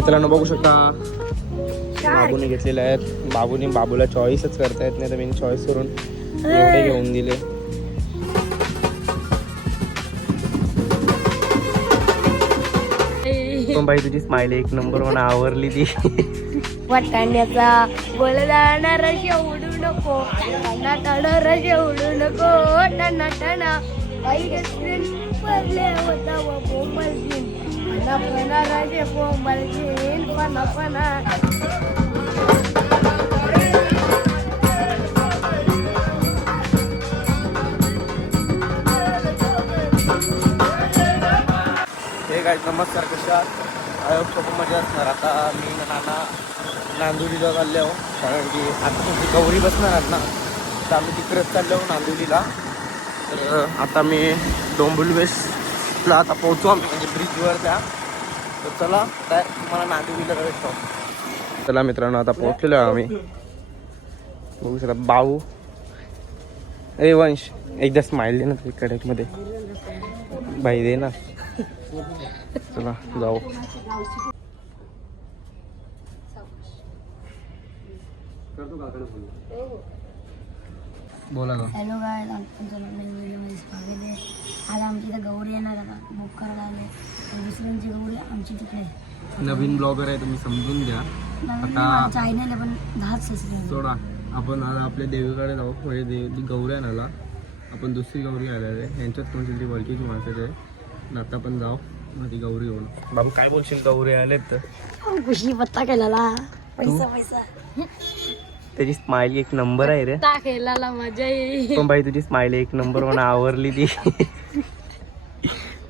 मित्रांनो बघू शकता बाबूने घेतलेले आहेत. बाबूला चॉईसच करता येत नाही तर मी चॉईस करून एवढे घेऊन दिले. बाई तुझी स्माइल एक नंबर मला आवडली ती. वाटाण्याचा बोलदाना रश उडू नको, टाणा रश उडू नको, टाणा टाणा आई पडले होता व बोंबलजीन पना पना राजे बोंबलजीन पना पना. हे काय नमस्कार, कशा आयोग सोपं मजा असणार. आता मी नाना नांदुलीला चालले आहो कारण की आता तुमची गौरी बसणार आहेत ना, तर आम्ही तिकडेच चाललो आहो नांदुलीला. तर आता मी डोंबिवलीला आता पोहोचू आम्ही म्हणजे ब्रिजवर त्या. तर चला काय तुम्हाला नांदुलीला भेटतो. चला मित्रांनो आता पोहोचलेलो आहे आम्ही. बघू शकता बाऊ. अरे वंश एकदा स्माइल दे ना तुझी कडेकमध्ये बाई दे ना. चला जाऊ. बोला ना. हॅलो गाय, व्हिडिओमध्ये स्वागत आहे. आज आमची इथं गौरी येणार आता बुक करायला आले. दुसऱ्यांची गौरी आमची तिकडे. नवीन ब्लॉगर आहे तुम्ही समजून घ्या. आता चायनल पण 10 सबस्क्राइबर. सोडा आपण आता आपल्या देवीकडे जाऊ. म्हणजे गौरी आणायला आपण दुसरी गौरी आलेली आहे. यांच्यात कोणती ती वळखीची माणसं आहे. आता पण जाऊ मग ती गौरी होऊन. बाबू काय बोलशील गौरी आलेत तर खुशी पत्ता केलेला पैसा पैसा. त्याची स्माइल एक नंबर आहे रे. पत्ता केलेला मजा येईल. पण बाई तुझी स्माइल एक नंबर मला आवडली ती.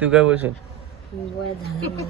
तू काय बोलशील. वय झालं.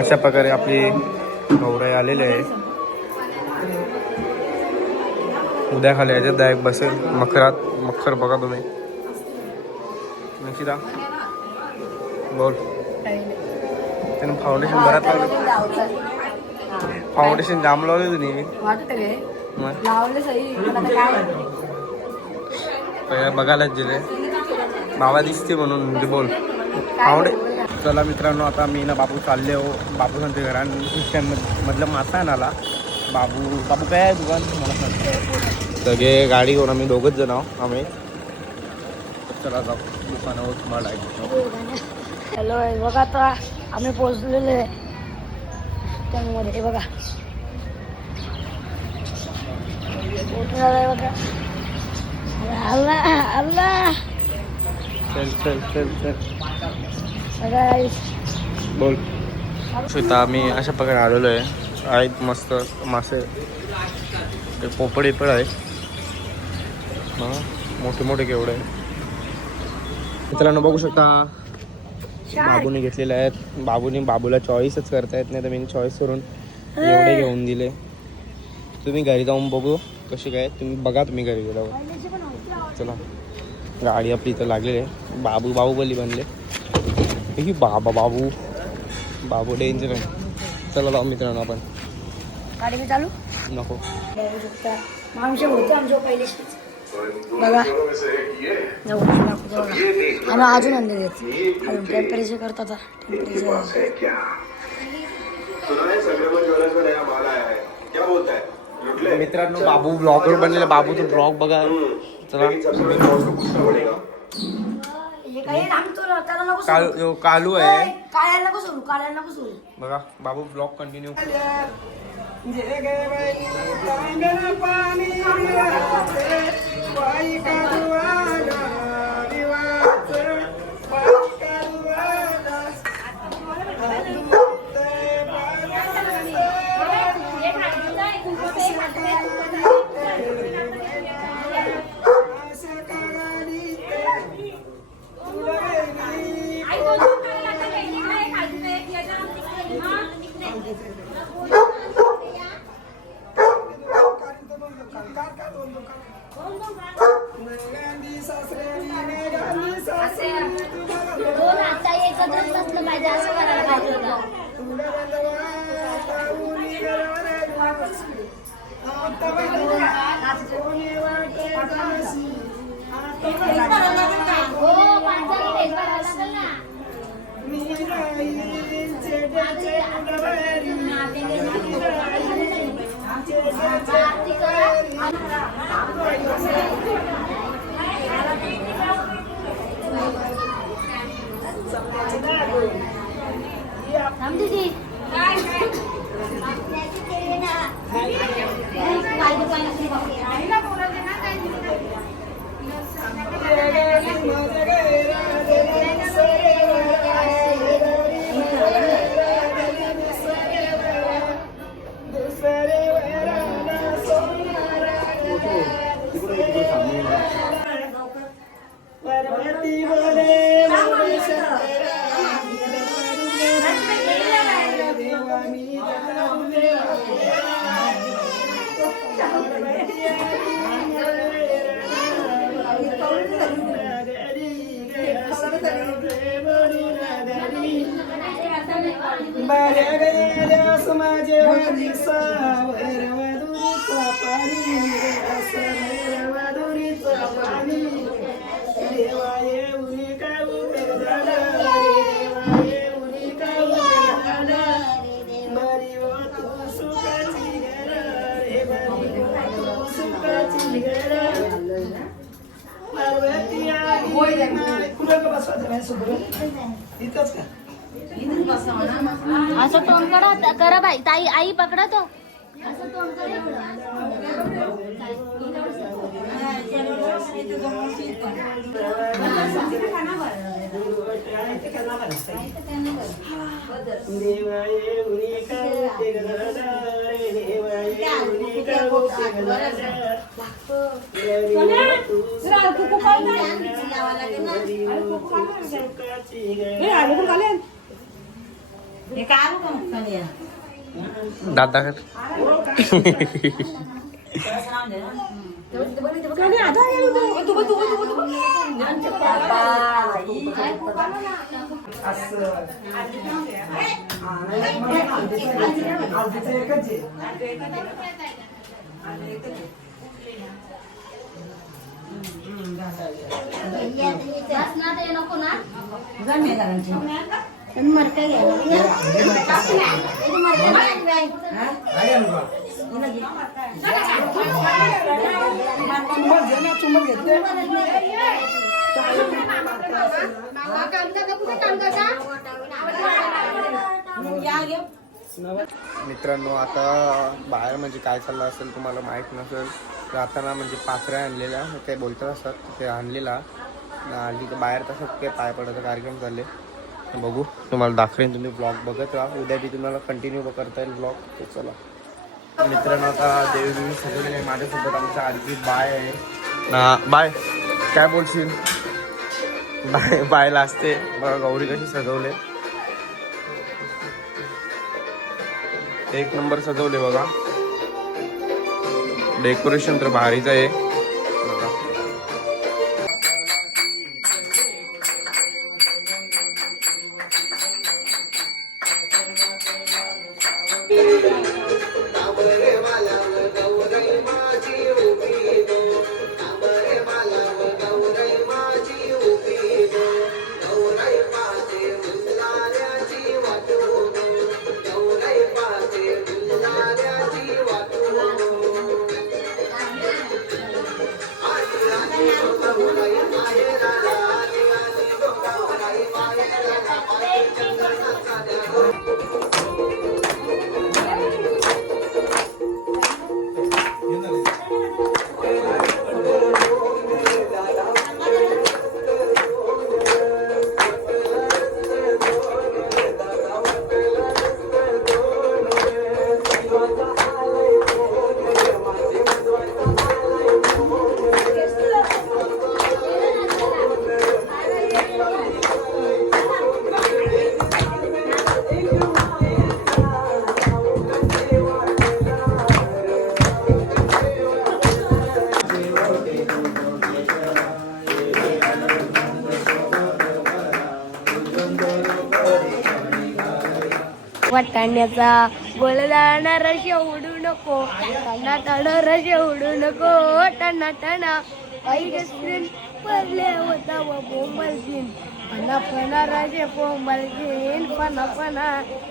अशा प्रकारे आपली गौराई आलेली आहे. उद्या खाली याच्यात डायरेक्ट बसेल मखरात. मखर बघा तुम्ही. नक्षिता बोल. त्यानं फाउंडेशन बराच लावलं. फाउंडेशन जाम लावले तुम्ही. पहिला बघायलाच गेले बाबा दिसते म्हणून म्हणजे बोल फाउंडे. चला मित्रांनो आता मी ना बाबू चालले हो. बाबू सांगते घरांच्या मधलं माता आला. बाबू काय आहे दुकान मला सांगते. सगळे गाडी घेऊन आम्ही दोघंच जण आहो आम्ही. चला जाऊ दुकानावर तुम्हाला ऐकतो. हॅलो बघा आता आम्ही पोहोचलेलो आहे त्यामध्ये. बघा पोहोचून आलाय बघा. अल्ला अल्ला. चल चल चल चल बोल. आता आम्ही अशा प्रकारे आलेलो आहे. आहेत मस्त मासे. ते पोपडे पण आहेत मोठे मोठे केवढे. मित्रांनो बघू शकता बाबूने घेतलेले आहेत. बाबूला चॉईसच करता येत नाही तर मी चॉईस करून एवढे घेऊन दिले. तुम्ही घरी जाऊन बघू कसे काय. तुम्ही बघा तुम्ही घरी गेल्यावर. चला गाडी आपली इथं लागलेली आहे. बाहुबली बनले ही. बाबू डेंजर आहे. चला जाऊ मित्रांनो आपण. गाडी मी चालू नको आमच्या होते आमच्या पहिले बघा जाऊ आम्ही अजून आणलेले आहेत. अजून टेम्परेचर करता आता. मित्रांनो बाबू ब्लॉगर बनलेला. बाबूचं ब्लॉग बघा. चला कालू आहे. काळ्याला नको सोडू. बघा बाबू ब्लॉग कंटिन्यू. दोन आता एकत्रच असलं पाहिजे असं करायला पाहिजे असं तोंड करा बाई ताई आई पकडा तो असं तोंड दादा कर नको ना मित्रांनो, आता बाहेर म्हणजे काय चाललं असेल तुम्हाला माहीत नसेल. जाताना म्हणजे पाखऱ्या आणलेल्या ते बोलतात असतात ते आणलेला आणि बाहेर तसंच ते पाय पडायचा कार्यक्रम चालले. बघू तुम्हाला दाखवेन, तुम्ही ब्लॉग बघत राहा. उद्या बी तुम्हाला कंटिन्यू करता येईल ब्लॉग. ते चला मित्रांनो, आता देवी सजवलेले माझ्यासोबत आमच्या आजी बाय आहे. बाय काय बोलशील? बायला असते बघा गौरी कशी सजवले, एक नंबर सजवले बघा. डेकोरेशन तर भारीच आहे. वाटाण्याचा गोळदाणा रश उडू नको, टणा टण रश उडू नको, टणा टणा काही डस्टबिन पडले होता व बोंबलशीन, पणा पणा रश बोंबलशीन, पणा पणा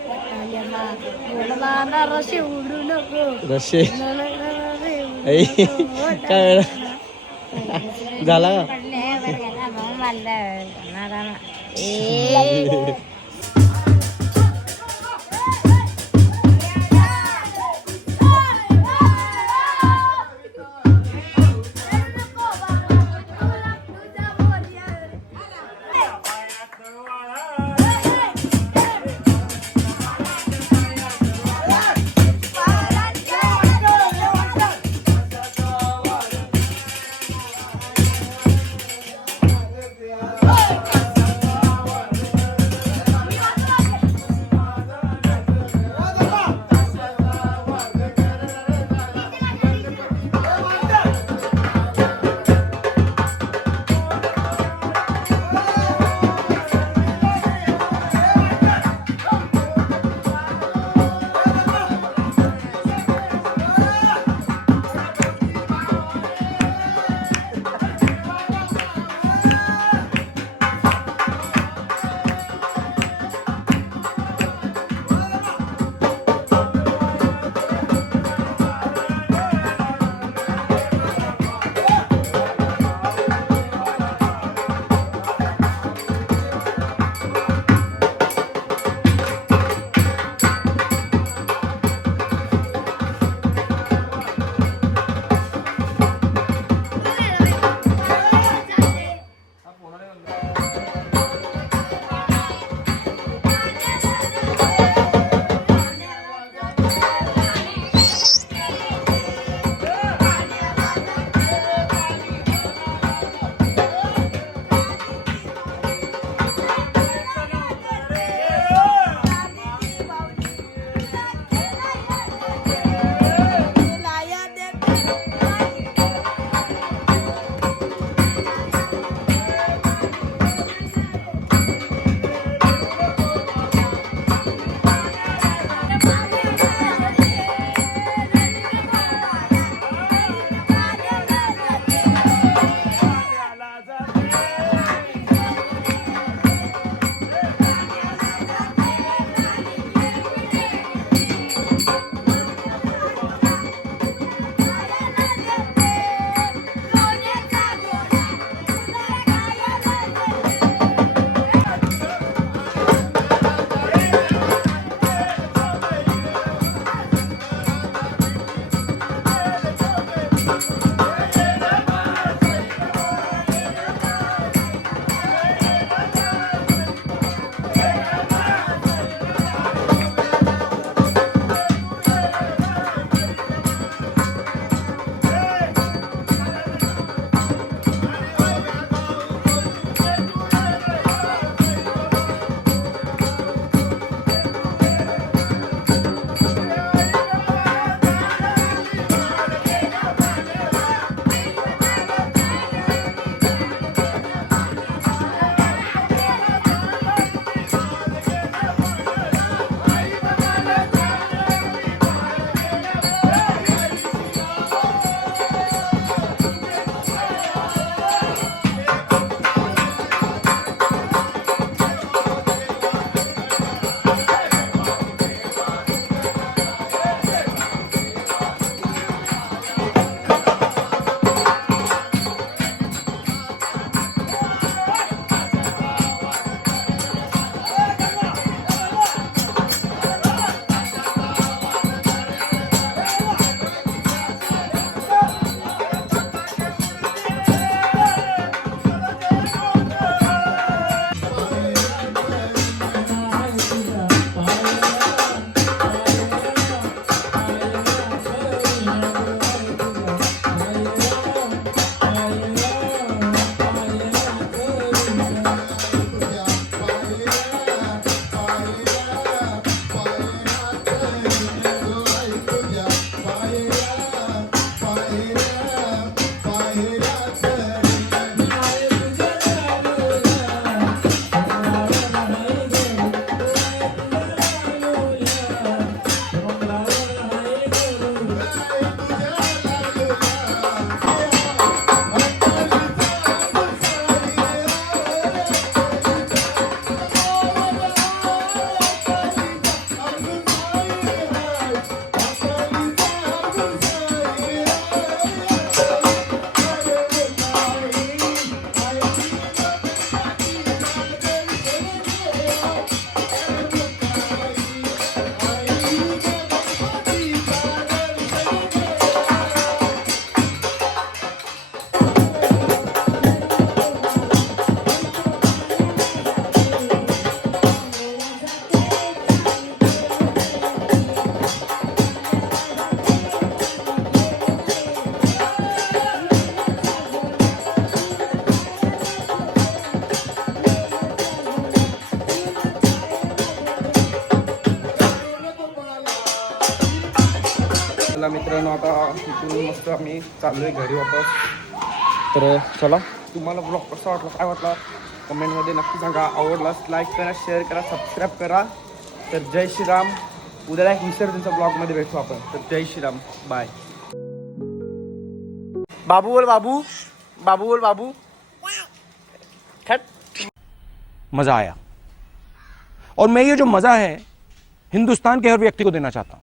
वाटाण्याचा गोळदाणा रश उडू नको, रशे टणा टणा ऐ, रश उडू नको, काय झाला का? मित्रांनो आता इथून मस्त आम्ही चाललोय घरी वापस. तर चला, तुम्हाला ब्लॉग कसा वाटला, काय वाटला कमेंटमध्ये नक्की सांगा. आवडलास लाईक करा, शेअर करा, सबस्क्राईब करा. तर जय श्रीराम. उद्याला एक विसर्जनच्या ब्लॉगमध्ये भेटू आपण. तर जय श्रीराम, बाय. बाबू बोल बाबू, बाबू बोल बाबू. मजा आया और मैं ये जो मजा है हिंदुस्तान के हर व्यक्ति को देना चाहता हूं.